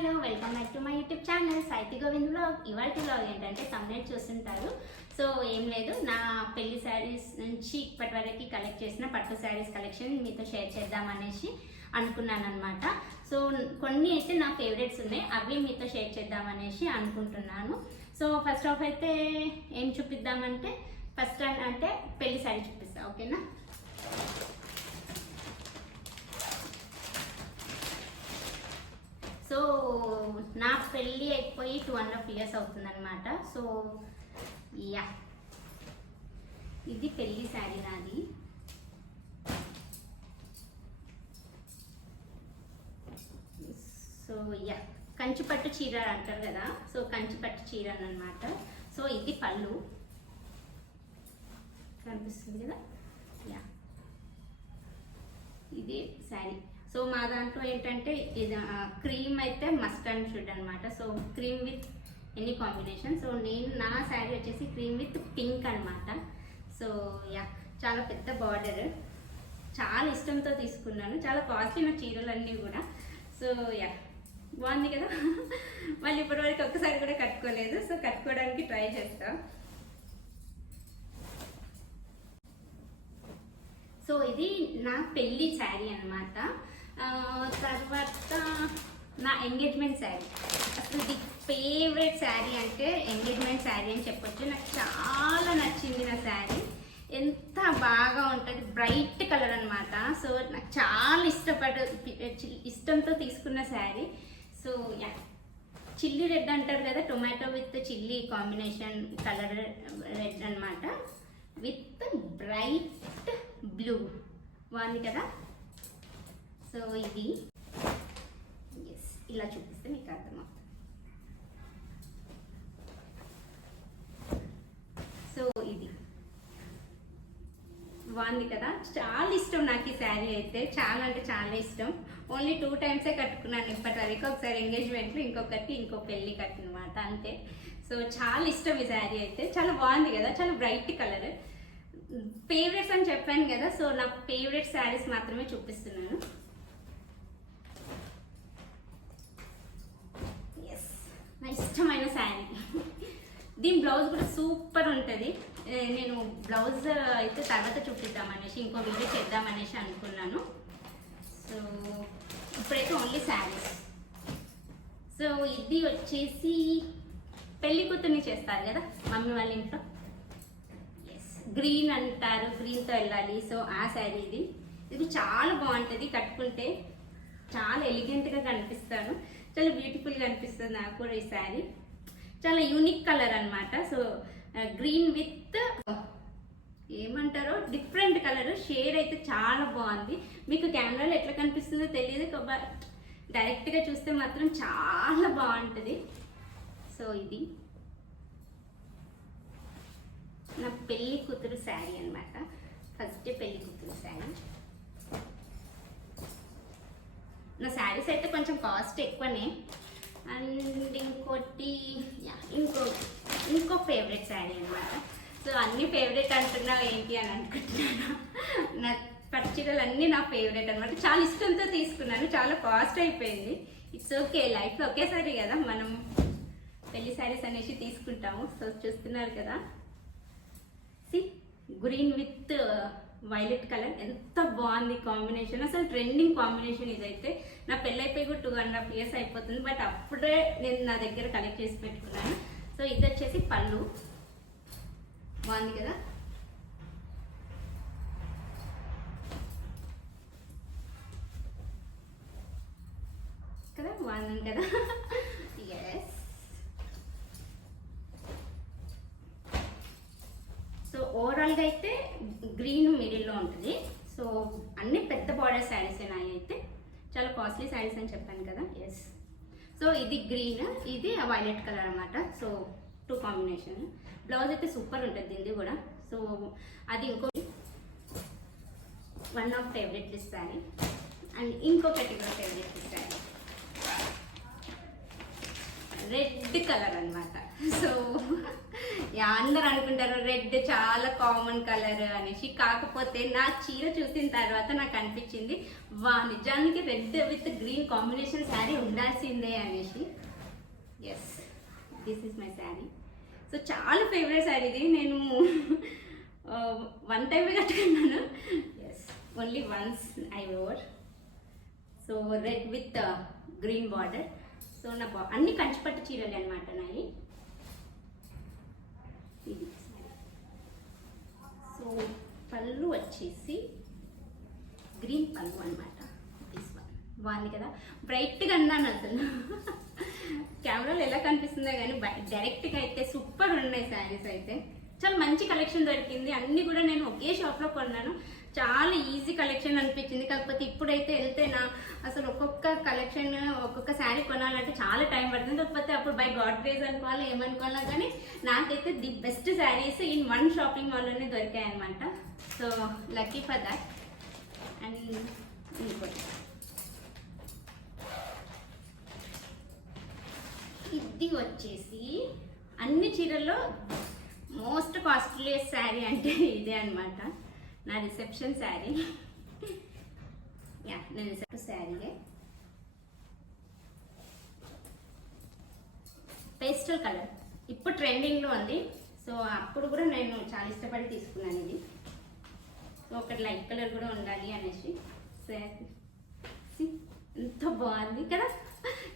Hello welcome back to my YouTube channel Sahithi Govind vlog. ఇవాల్టి vlog ఏంటంటే thumbnail చూస్తుంటారు. So ఏం లేదు, నా పెళ్లి శారీస్ నుంచి ఇప్పటి వరకు కలెక్ట్ చేసిన పట్టు శారీస్ కలెక్షన్ మీతో షేర్ చేద్దామనేసి అనుకున్నాను అనమాట. సో కొన్ని అయితే నా ఫేవరెట్స్ ఉన్నాయి, అవి మీతో షేర్ చేద్దామనేసి అనుకుంటున్నాను. సో ఫస్ట్ ఆఫ్ అయితే ఏం చూపిద్దామంటే ఫస్ట్ అంటే పెళ్లి శారీ చూపిస్తా, ఓకేనా? సో నా పెళ్ళి అయిపోయి 2.5 years అవుతుందన్నమాట. సో యా, ఇది పెళ్ళి శారీ నాది. సో యా, కంచిపట్టు చీర అంటారు కదా, సో కంచిపట్టు చీర అన్నమాట. సో ఇది పళ్ళు కనిపిస్తుంది కదా, యా ఇది శారీ. సో మా దాంట్లో ఏంటంటే ఇది క్రీమ్ అయితే మస్ట్ అండ్ షుడ్ అనమాట. So cream with any combination. So నా శారీ వచ్చేసి క్రీమ్ విత్ పింక్ అనమాట. సో యా, చాలా పెద్ద బార్డర్, చాలా ఇష్టంతో తీసుకున్నాను. చాలా కాస్ట్లీ నా చీరలన్నీ కూడా. సో యా, బాగుంది కదా. మళ్ళీ ఇప్పటివరకు ఒక్కసారి కూడా కట్టుకోలేదు. సో కట్టుకోవడానికి ట్రై చేస్తా. సో ఇది నా పెళ్ళి శారీ అనమాట. తర్వాత నా ఎంగేజ్మెంట్ శారీ, అసలు ఇది ఫేవరెట్ శారీ అంటే ఎంగేజ్మెంట్ శారీ అని చెప్పొచ్చు. నాకు చాలా నచ్చింది నా శారీ, ఎంత బాగా ఉంటుంది, బ్రైట్ కలర్ అనమాట. సో నాకు చాలా ఇష్టంతో తీసుకున్న sari. So yeah, chilli red అంటారు కదా, tomato with chilli combination colour red అనమాట, విత్ బ్రైట్ బ్లూ. బాగుంది కదా. సో ఇది ఎస్, ఇలా చూపిస్తే మీకు అర్థమవుతుంది. సో ఇది బాగుంది కదా, చాలా ఇష్టం నాకు ఈ శారీ అయితే, చాలా అంటే చాలా ఇష్టం. ఓన్లీ 2 times కట్టుకున్నాను ఇప్పటి వరకు. ఒకసారి ఎంగేజ్మెంట్లు, ఇంకొకటి ఇంకో పెళ్ళి కట్టినమాట, అంతే. సో చాలా ఇష్టం ఈ శారీ అయితే, చాలా బాగుంది కదా, చాలా బ్రైట్ కలర్. ఫేవరెట్స్ అని చెప్పాను కదా, సో నా ఫేవరెట్ శారీస్ మాత్రమే చూపిస్తున్నాను. ఎస్, నా ఇష్టమైన శారీ. దీని బ్లౌజ్ కూడా సూపర్ ఉంటుంది. నేను బ్లౌజ్ అయితే తర్వాత చూపిద్దామనేసి, ఇంకో వీడియో చేద్దామనేసి అనుకున్నాను. సో ఇప్పుడైతే ఓన్లీ శారీస్. సో ఇది వచ్చేసి పెళ్లి కూతుర్ని చేస్తారు కదా మమ్మీ వాళ్ళ ఇంట్లో, గ్రీన్ అంటారు, గ్రీన్తో వెళ్ళాలి. సో ఆ శారీ ఇది చాలా బాగుంటుంది, కట్టుకుంటే చాలా ఎలిగెంట్గా కనిపిస్తాను, చాలా బ్యూటిఫుల్గా అనిపిస్తుంది నాకు కూడా ఈ శారీ. చాలా యూనిక్ కలర్ అనమాట. సో గ్రీన్ విత్ ఏమంటారో డిఫరెంట్ కలర్, షేడ్ అయితే చాలా బాగుంది. మీకు కెమెరాలో ఎట్లా కనిపిస్తుందో తెలియదు, డైరెక్ట్గా చూస్తే మాత్రం చాలా బాగుంటుంది. సో ఇది నా పెళ్లి కూతురు శారీ అనమాట, ఫస్ట్ పెళ్లి కూతురు శారీ. నా శారీస్ అయితే కొంచెం కాస్ట్ ఎక్కువనే. అండ్ ఇంకోటి ఇంకో ఫేవరెట్ శారీ అనమాట. సో అన్ని ఫేవరెట్ అంటున్నావు ఏంటి అని అనుకుంటున్నాను. నా పట్టు చీరలు అన్నీ నా ఫేవరెట్ అనమాట, చాలా ఇష్టంతో తీసుకున్నాను, చాలా కాస్ట్ అయిపోయింది. ఇట్స్ ఓకే, లైఫ్లో ఒకేసారి కదా మనం పెళ్లి శారీస్ అనేసి తీసుకుంటాము. సో చూస్తున్నారు కదా, గ్రీన్ విత్ వైలెట్ కలర్, ఎంత బాగుంది కాంబినేషన్, అసలు ట్రెండింగ్ కాంబినేషన్ ఇదైతే. నా పెళ్ళైపోయి కూడా 2.5 years అయిపోతుంది, బట్ అప్పుడే నేను నా దగ్గర కలెక్ట్ చేసి పెట్టుకున్నాను. సో ఇది వచ్చేసి పళ్ళు, బాగుంది కదా. కదా బాగుంది కదా. ఎస్. సో ఓవరాల్గా అయితే గ్రీన్ మిడిల్లో ఉంటుంది. సో అన్ని పెద్ద బార్డర్ శారీస్ నాయి అయితే, చాలా కాస్ట్లీ శారీస్ అని చెప్పాను కదా. ఎస్. సో ఇది గ్రీన్, ఇది వైలెట్ కలర్ అనమాట. So 2 combination. బ్లౌజ్ అయితే సూపర్ ఉంటుంది ఇది కూడా. సో అది one of favourite list sari. And ఇంకొకటి కూడా favourite list sari, red colour అనమాట. సో అందరు అనుకుంటారు రెడ్ చాలా కామన్ కలర్ అనేసి, కాకపోతే నా చీర చూసిన తర్వాత నాకు అనిపించింది వా నిజానికి red with green combination sari ఉండాల్సిందే అనేసి. Yes, this is my sari. So చాలా ఫేవరెట్ శారీ ఇది. నేను వన్ టైమే కట్టుకున్నాను. Yes, only once I wore. So red with green border. So నా అన్ని కంచిపట్టు చీరలు అనమాట నాయి. ఇది సో పళ్ళు వచ్చేసి గ్రీన్ పళ్ళు అనమాట. దిస్ వన్ బాగుంది కదా, బ్రైట్గా అన్నాను అసలు. కెమెరాలో ఎలా కనిపిస్తుందో కానీ డైరెక్ట్గా అయితే సూపర్ ఉన్నాయి శారీస్ అయితే. చాలా మంచి కలెక్షన్ దొరికింది. అన్నీ కూడా నేను ఒకే షాప్లో కొన్నాను. చాలా ఈజీ కలెక్షన్ అనిపించింది. కాకపోతే ఇప్పుడైతే వెళ్తేనా అసలు ఒక్కొక్క కలెక్షన్ ఒక్కొక్క శారీ కొనాలంటే చాలా టైం పడుతుంది. కాకపోతే అప్పుడు బై గాడ్ గ్రేస్ అనుకోవాలి ఏమనుకోవాలా, కానీ నాకైతే the best sarees in one shopping మాల్లోనే దొరికాయి అనమాట. So lucky for that. And ఇంకోటి ఇది వచ్చేసి అన్ని చీరల్లో మోస్ట్ కాస్ట్లీయెస్ట్ శారీ అంటే ఇదే అనమాట. నా రిసెప్షన్ శారీ. యా, నేను రిసెప్షన్ శారీయే. పేస్టల్ కలర్ ఇప్పుడు ట్రెండింగ్లో ఉంది. సో అప్పుడు కూడా నేను చాలా ఇష్టపడి తీసుకున్నాను ఇది. సో ఒకటి లైట్ కలర్ కూడా ఉండాలి అనేసి. శారీ ఎంత బాగుంది కదా,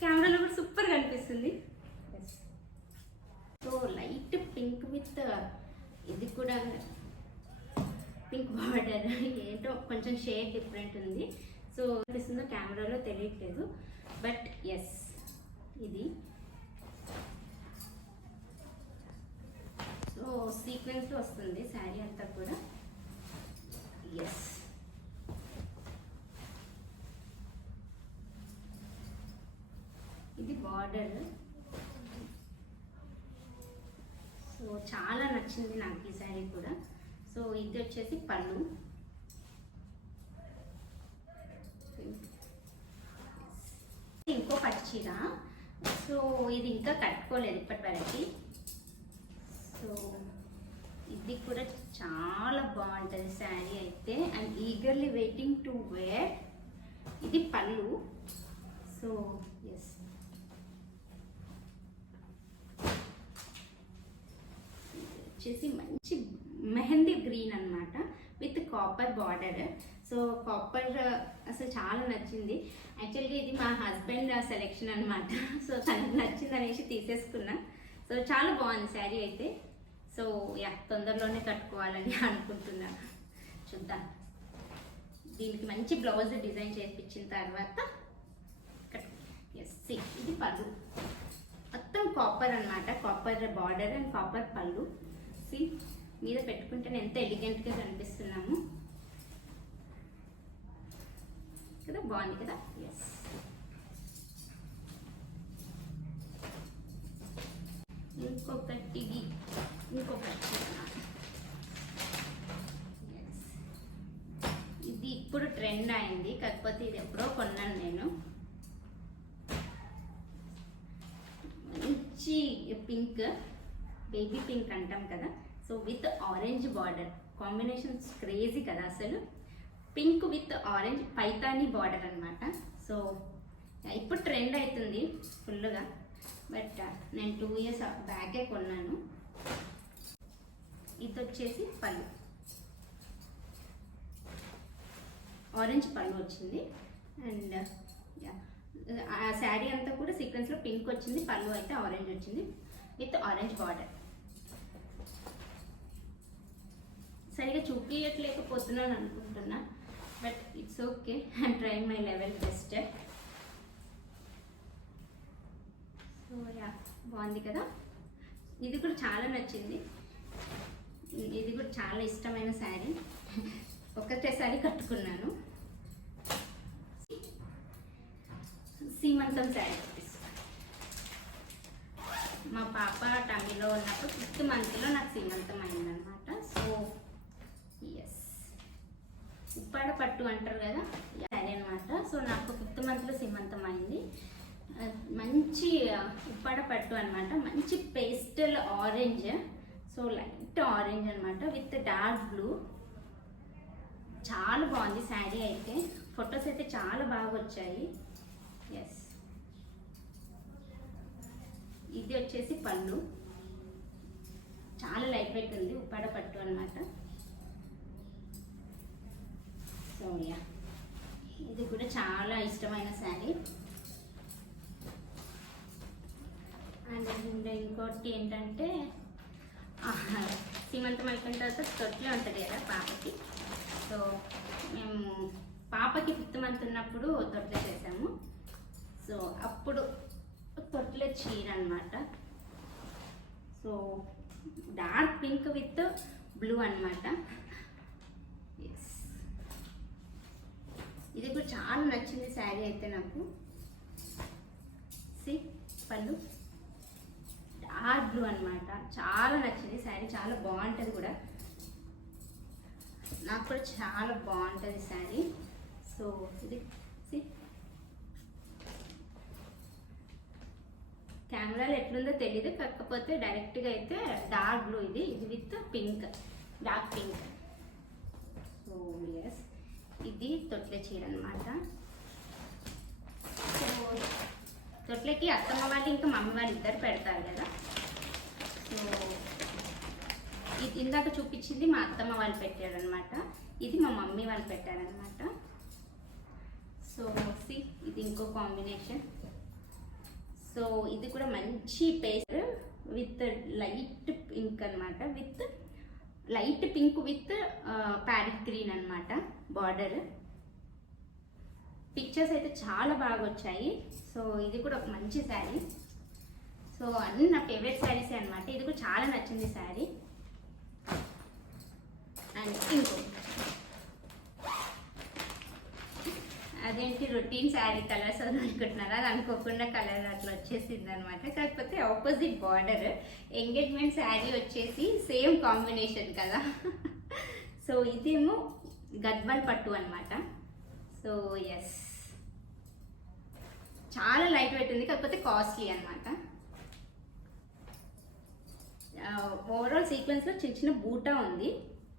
కెమెరాలో కూడా సూపర్ కనిపిస్తుంది. సో లైట్ పింక్ విత్ ఇది కూడా పింక్ బార్డర్. ఏంటో కొంచెం షేడ్ డిఫరెంట్ ఉంది. సో కనిపిస్తుందో కెమెరాలో తెలియట్లేదు, బట్ ఎస్ ఇది. సో సీక్వెన్స్ వస్తుంది శారీ అంతా కూడా. ఎస్, ఇది బార్డర్. సో చాలా నచ్చింది నాకు ఈ శారీ కూడా. సో ఇది వచ్చేసి పళ్ళు. ఇంకో పట్టు చీర. సో ఇది ఇంకా కట్టుకోలేదు ఇప్పటి వరకు. సో ఇది కూడా చాలా బాగుంటుంది శారీ అయితే. I'm eagerly waiting to wear. ఇది పళ్ళు. సో ఎస్, వచ్చేసి మంచి మెహందీ గ్రీన్ అనమాట with copper border. So copper అసలు చాలా నచ్చింది. యాక్చువల్గా ఇది మా హస్బెండ్ సెలెక్షన్ అనమాట. సో తనకు నచ్చింది అనేసి తీసేసుకున్నా. సో చాలా బాగుంది శారీ అయితే. సో యా, తొందరలోనే కట్టుకోవాలని అనుకుంటున్నా. చూద్దాం. దీనికి మంచి బ్లౌజ్ డిజైన్ చేయించిన తర్వాత ఎస్. ఇది పళ్ళు మొత్తం కాపర్ అనమాట. కాపర్ బార్డర్ అండ్ కాపర్ పళ్ళు. మీద పెట్టుకుంటే ఎంత ఎలిగెంట్గా కనిపిస్తున్నాము కదా, బాగుంది కదా. ఎస్, ఇంకొకటి ఇది ఇప్పుడు ట్రెండ్ అయింది. కాకపోతే ఇది ఎప్పుడో కొన్నాను నేను. మంచి పింక్, బేబీ పింక్ అంటాం కదా. So with orange border combinations crazy కదా అసలు. Pink with orange Paithani border అనమాట. సో ఇప్పుడు ట్రెండ్ అవుతుంది ఫుల్గా. బట్ నేను 2 years బ్యాకే కొన్నాను. ఇది వచ్చేసి పళ్ళు, ఆరెంజ్ పళ్ళు వచ్చింది. అండ్ ఆ శారీ అంతా కూడా సీక్వెన్స్లో పింక్ వచ్చింది, పళ్ళు అయితే ఆరెంజ్ వచ్చింది విత్ ఆరెంజ్ బార్డర్. సరిగా చూపించట్లేకపోతున్నాను అనుకుంటున్నా, but it's okay. I'm trying my level best. So yeah, బాగుంది కదా. ఇది కూడా చాలా నచ్చింది. ఇది కూడా చాలా ఇష్టమైన శారీ. ఒకటేసారి కట్టుకున్నాను. సీమంతం శారీ మా పాప టమ్మీలో ఉన్నప్పుడు 5th monthలో నాకు సీమంతం అయిందనమాట. సో ఎస్, ఉప్పాడ పట్టు అంటారు కదా శారీ అనమాట. సో నాకు 5th monthలో సీమంతం అయింది. మంచి ఉప్పాడ పట్టు అనమాట. మంచి pastel orange. So light orange అనమాట విత్ డార్క్ బ్లూ. చాలా బాగుంది శారీ అయితే. ఫొటోస్ అయితే చాలా బాగా వచ్చాయి. ఎస్, ఇది వచ్చేసి పళ్ళు. చాలా లైట్ వెయిట్ ఉంది, ఉప్పాడ పట్టు అనమాట. సో యా, ఇది కూడా చాలా ఇష్టమైన శారీ. అండ్ ఇంకోటి ఏంటంటే సీమంతం అయిపోయిన తర్వాత తొట్లే ఉంటుంది కదా పాపకి. సో మేము పాపకి 5th మంత్ ఉన్నప్పుడు తొట్లే చేసాము. సో అప్పుడు తొట్లే చీర అనమాట. So dark pink with blue అనమాట. ఎస్, ఇది కూడా చాలా నచ్చింది శారీ అయితే నాకు. సి పళ్ళు డార్క్ బ్లూ అనమాట. చాలా నచ్చింది శారీ, చాలా బాగుంటుంది కూడా. నాకు కూడా చాలా బాగుంటుంది శారీ. సో ఇది సి కెమెరాలో ఎట్లుందో తెలీదు, కాకపోతే డైరెక్ట్గా అయితే డార్క్ బ్లూ. ఇది with pink, dark pink. So yes, ఇది తొట్లే చీర అనమాట. సో తొట్లకి అత్తమ్మ వాళ్ళు ఇంకా మమ్మీ వాళ్ళు ఇద్దరు పెడతారు కదా. సో ఇది ఇందాక చూపించింది మా అత్తమ్మ వాళ్ళు పెట్టారనమాట, ఇది మా మమ్మీ వాళ్ళు పెట్టారనమాట. సో సి, ఇది ఇంకో కాంబినేషన్. సో ఇది కూడా మంచి పేస్ట్ విత్ లైట్ పింక్ అనమాట, with light pink with parrot green అనమాట బార్డర్. పిక్చర్స్ అయితే చాలా బాగా వచ్చాయి. సో ఇది కూడా ఒక మంచి శారీ. సో అన్నీ నా ఫేవరెట్ శారీసే అనమాట. ఇది కూడా చాలా నచ్చింది శారీ. అండ్ ఇంకో అదేంటి రొటీన్ శారీ కలర్స్ అని అనుకుంటున్నారా, అది అనుకోకుండా కలర్ అట్లా వచ్చేసింది అనమాట. కాకపోతే ఆపోజిట్ బార్డర్. ఎంగేజ్మెంట్ శారీ వచ్చేసి సేమ్ కాంబినేషన్ కదా. సో ఇదేమో గద్వాల్ పట్టు అనమాట. సో ఎస్, చాలా లైట్ వెయిట్ ఉంది, కాకపోతే కాస్ట్లీ అనమాట. ఓవరాల్ సీక్వెన్స్లో చిన్న చిన్న బూటా ఉంది,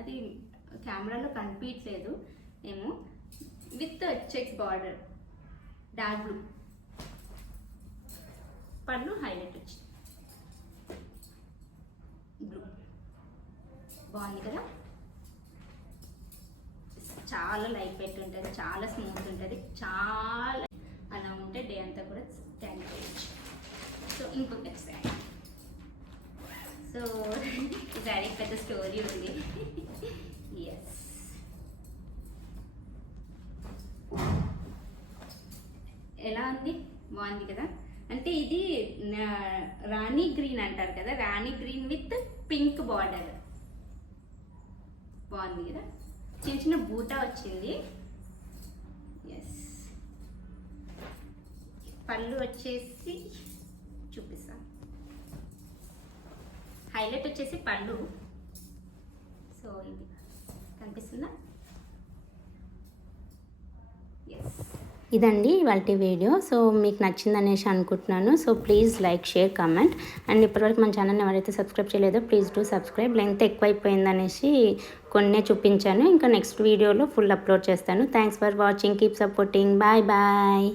అది కెమెరాలో కనిపించలేదు ఏమో. With checks border, dark blue. పళ్ళు హైలైట్ వచ్చింది బ్లూ. బాగుంది కదా. చాలా లైట్ వెయిట్ ఉంటుంది, చాలా స్మూత్ ఉంటుంది, చాలా అలా ఉంటే డే అంతా కూడా క్యారీ చేయొచ్చు. సో ఇంకొక శారీ. సో ఈ శారీకి పెద్ద స్టోరీ ఉంది. ఎస్, ఎలా ఉంది, బాగుంది కదా. అంటే ఇది రాణి గ్రీన్ అంటారు కదా, రాణి గ్రీన్ విత్ పింక్ బార్డర్. బాగుంది కదా, చిన్న చిన్న బూటా వచ్చింది. ఎస్, పళ్ళు వచ్చేసి చూపిస్తా. హైలైట్ వచ్చేసి పళ్ళు. సో ఇది కనిపిస్తుందా. ఎస్, ఇదండి ఇవాళ వీడియో. సో మీకు నచ్చిందనేసి అనుకుంటున్నాను. So please like, share, comment. And ఇప్పటివరకు మన ఛానల్ని ఎవరైతే సబ్స్క్రైబ్ చేయలేదో ప్లీజ్ డూ సబ్స్క్రైబ్. లెంగ్త్ ఎక్కువైపోయిందనేసి కొన్నే చూపించాను, ఇంకా నెక్స్ట్ వీడియోలో ఫుల్ అప్లోడ్ చేస్తాను. Thanks for watching, keep supporting. Bye bye.